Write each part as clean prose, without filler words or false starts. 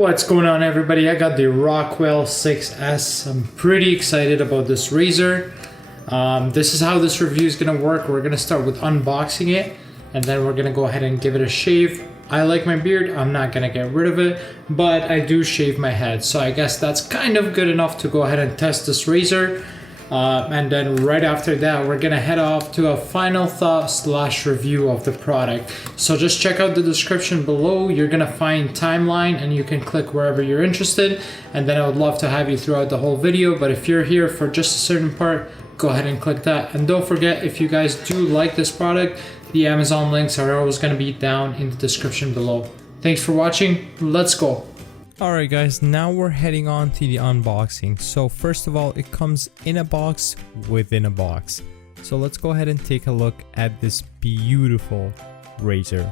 What's going on, everybody? I got the Rockwell 6S. I'm pretty excited about this razor. This is how this review is going to work. We're going to start with unboxing it, and then we're going to go ahead and give it a shave. I like my beard. I'm not going to get rid of it, but I do shave my head. So I guess that's kind of good enough to go ahead and test this razor. And then right after that, we're gonna head off to a final thought / review of the product. So just check out the description below. You're gonna find timeline and you can click wherever you're interested. And then I would love to have you throughout the whole video. But if you're here for just a certain part, go ahead and click that. And don't forget, if you guys do like this product, the Amazon links are always gonna be down in the description below. Thanks for watching. Let's go. Alright guys, now we're heading on to the unboxing. So first of all, it comes in a box within a box. So let's go ahead and take a look at this beautiful razor.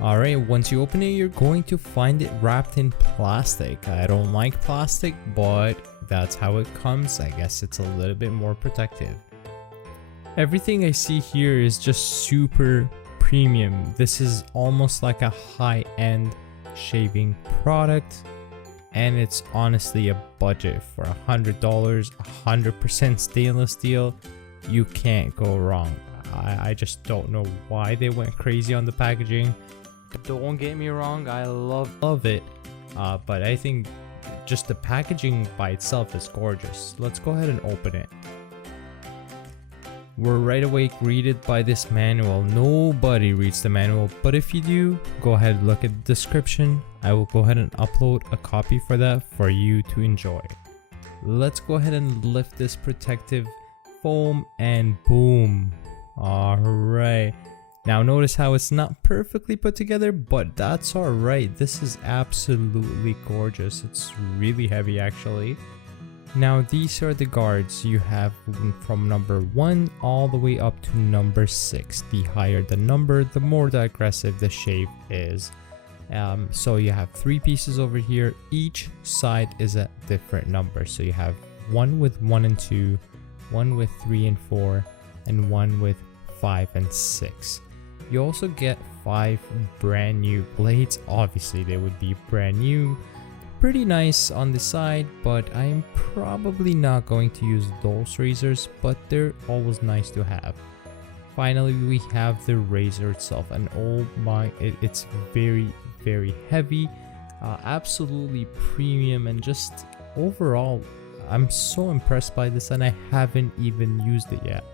Alright, once you open it, you're going to find it wrapped in plastic. I don't like plastic, but that's how it comes. I guess it's a little bit more protective. Everything I see here is just super premium. This is almost like a high-end shaving product, and it's honestly a budget for $100, 100% stainless steel. You can't go wrong. I just don't know why they went crazy on the packaging. Don't get me wrong, I love it, but I think just the packaging by itself is gorgeous. Let's go ahead and open it. We're right away greeted by this manual. Nobody reads the manual, but if you do, go ahead and look at the description. I will go ahead and upload a copy for that for you to enjoy. Let's go ahead and lift this protective foam and boom. Alright. Now notice how it's not perfectly put together, but that's alright. This is absolutely gorgeous. It's really heavy actually. Now these are the guards. You have from number 1 all the way up to number 6. The higher the number, the more the aggressive the shave is. So you have 3 pieces over here. Each side is a different number. So you have one with 1 and 2, one with 3 and 4, and one with 5 and 6. You also get 5 brand new blades. Obviously they would be brand new. Pretty nice on the side, but I'm probably not going to use those razors, but they're always nice to have. Finally, we have the razor itself, and oh my, it's very heavy, absolutely premium, and just overall I'm so impressed by this, and I haven't even used it yet.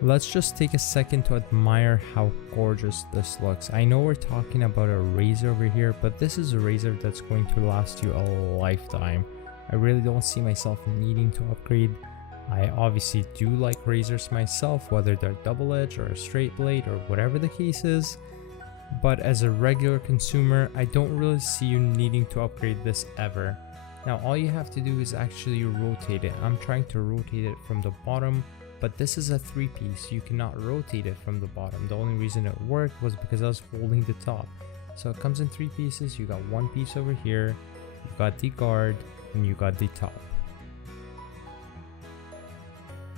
Let's just take a second to admire how gorgeous this looks. I know we're talking about a razor over here, but this is a razor that's going to last you a lifetime. I really don't see myself needing to upgrade. I obviously do like razors myself, whether they're double edge or a straight blade or whatever the case is. But as a regular consumer, I don't really see you needing to upgrade this ever. Now all you have to do is actually rotate it. I'm trying to rotate it from the bottom, but this is a 3-piece. You cannot rotate it from the bottom. The only reason it worked was because I was holding the top. So it comes in 3 pieces. You got 1 piece over here, you got the guard, and you got the top.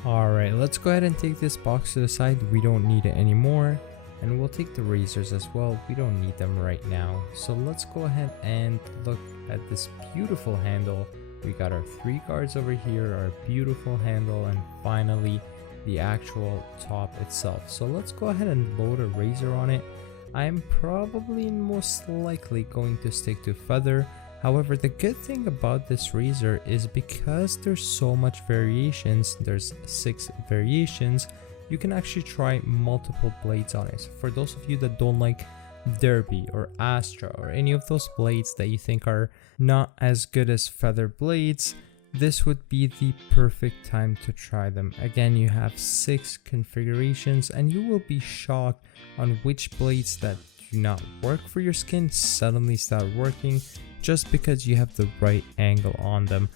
Alright, let's go ahead and take this box to the side. We don't need it anymore. And we'll take the razors as well. We don't need them right now. So let's go ahead and look at this beautiful handle. We got our 3 guards over here, our beautiful handle, and finally the actual top itself. So let's go ahead and load a razor on it. I'm probably most likely going to stick to feather. However, the good thing about this razor is because there's so much variations, there's 6 variations, you can actually try multiple blades on it. So for those of you that don't like Derby or Astra or any of those blades that you think are not as good as feather blades, this would be the perfect time to try them. Again, you have 6 configurations, and you will be shocked on which blades that do not work for your skin suddenly start working just because you have the right angle on them.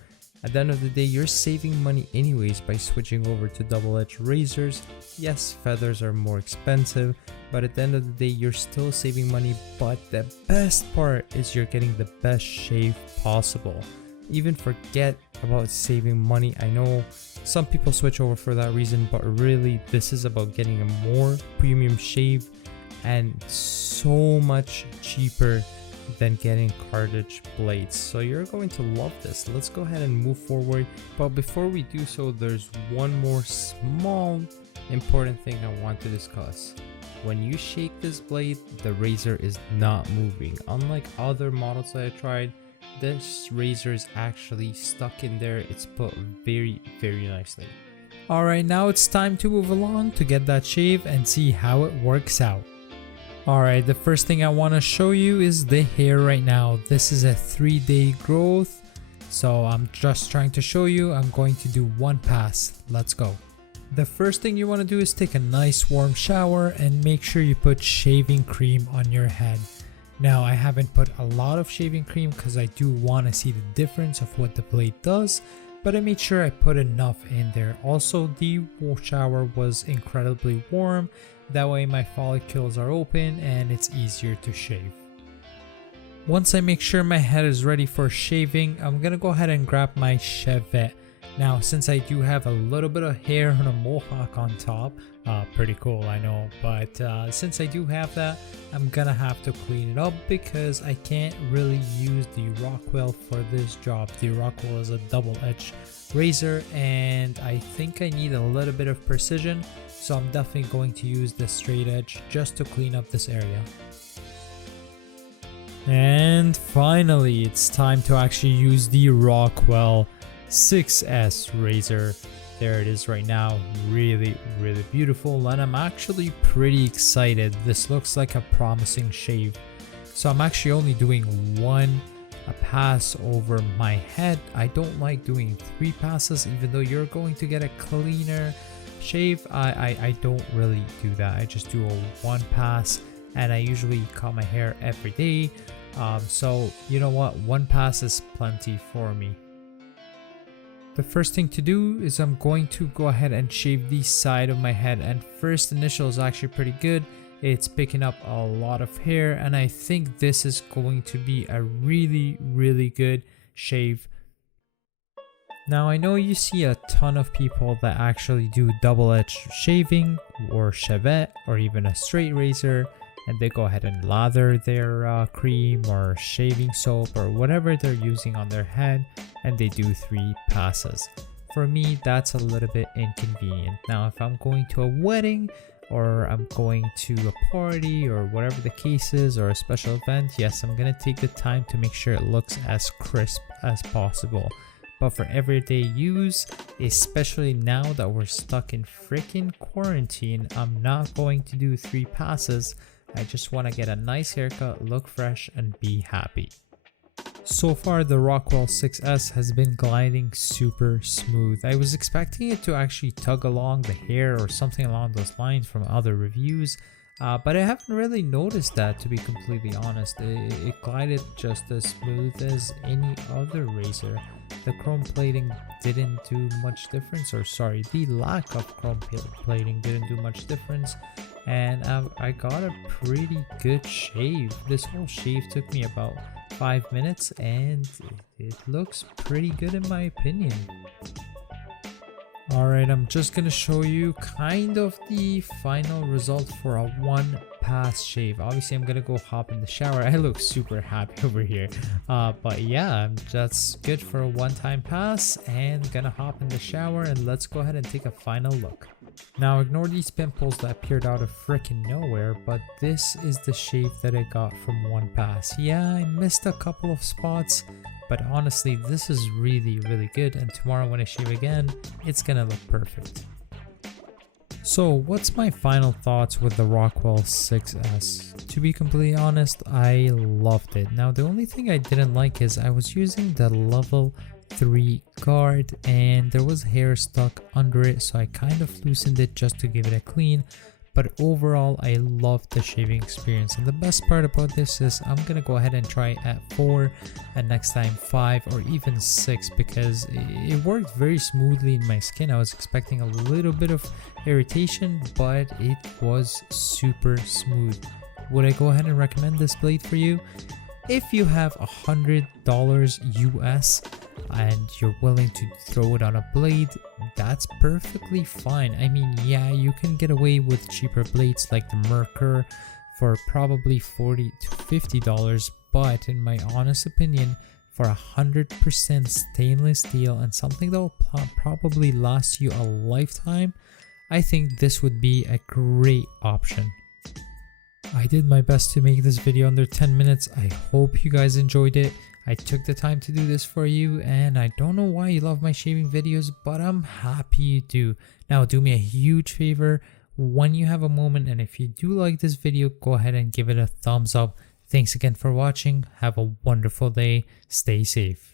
At the end of the day, you're saving money anyways by switching over to double-edged razors. Yes, feathers are more expensive, but at the end of the day, you're still saving money. But the best part is you're getting the best shave possible. Even forget about saving money. I know some people switch over for that reason, but really this is about getting a more premium shave and so much cheaper than getting cartridge blades. So you're going to love this. Let's go ahead and move forward. But before we do so, there's one more small important thing I want to discuss. When you shake this blade, the razor is not moving. Unlike other models that I tried, this razor is actually stuck in there. It's put very nicely. Alright, now it's time to move along to get that shave and see how it works out. Alright, the first thing I want to show you is the hair right now. This is a 3-day growth. So I'm just trying to show you. I'm going to do one pass. Let's go. The first thing you want to do is take a nice warm shower and make sure you put shaving cream on your head. Now I haven't put a lot of shaving cream because I do want to see the difference of what the blade does, but I made sure I put enough in there. Also, the shower was incredibly warm. That way my follicles are open and it's easier to shave. Once I make sure my head is ready for shaving, I'm gonna go ahead and grab my Chevette. Now, since I do have a little bit of hair and a mohawk on top, pretty cool, I know, but since I do have that, I'm gonna have to clean it up because I can't really use the Rockwell for this job. The Rockwell is a double-edged razor and I think I need a little bit of precision, so I'm definitely going to use the straight edge just to clean up this area. And finally, it's time to actually use the Rockwell 6S razor. There it is right now. Really beautiful, and I'm actually pretty excited. This looks like a promising shave. So I'm actually only doing one pass over my head. I don't like doing 3 passes, even though you're going to get a cleaner shave. I don't really do that. I just do a 1 pass, and I usually cut my hair every day. So you know what, 1 pass is plenty for me. The first thing to do is I'm going to go ahead and shave the side of my head, and first initial is actually pretty good. It's picking up a lot of hair, and I think this is going to be a really good shave. Now I know you see a ton of people that actually do double-edged shaving or Chevette or even a straight razor, and they go ahead and lather their cream or shaving soap or whatever they're using on their head, and they do 3 passes. For me, that's a little bit inconvenient. Now if I'm going to a wedding or I'm going to a party or whatever the case is, or a special event, yes, I'm gonna take the time to make sure it looks as crisp as possible. But for everyday use, especially now that we're stuck in freaking quarantine, I'm not going to do 3 passes. I just want to get a nice haircut, look fresh, and be happy. So far, the Rockwell 6S has been gliding super smooth. I was expecting it to actually tug along the hair or something along those lines from other reviews, but I haven't really noticed that, to be completely honest. It glided just as smooth as any other razor. The chrome plating didn't do much difference, or sorry, the lack of chrome plating didn't do much difference. And I got a pretty good shave. This whole shave took me about 5 minutes and it looks pretty good in my opinion. Alright, I'm just gonna show you kind of the final result for a 1 pass shave. Obviously I'm gonna go hop in the shower. I look super happy over here, but yeah, that's good for a 1-time pass, and gonna hop in the shower and let's go ahead and take a final look. Now ignore these pimples that appeared out of freaking nowhere, but this is the shave that I got from 1 pass. Yeah, I missed a couple of spots, but honestly this is really good, and tomorrow when I shave again, it's gonna look perfect. So what's my final thoughts with the Rockwell 6S? To be completely honest, I loved it. Now the only thing I didn't like is I was using the level 3 guard and there was hair stuck under it, so I kind of loosened it just to give it a clean. But overall, I loved the shaving experience, and the best part about this is I'm gonna go ahead and try at 4 and next time 5 or even 6, because it worked very smoothly in my skin. I was expecting a little bit of irritation, but it was super smooth. Would I go ahead and recommend this blade for you? If you have $100 US and you're willing to throw it on a blade, that's perfectly fine. I mean, yeah, you can get away with cheaper blades like the Merkur for probably $40 to $50, but in my honest opinion, for 100% stainless steel and something that will probably last you a lifetime, I think this would be a great option. I did my best to make this video under 10 minutes. I hope you guys enjoyed it. I took the time to do this for you, and I don't know why you love my shaving videos, but I'm happy you do. Now do me a huge favor when you have a moment, and if you do like this video, go ahead and give it a thumbs up. Thanks again for watching. Have a wonderful day. Stay safe.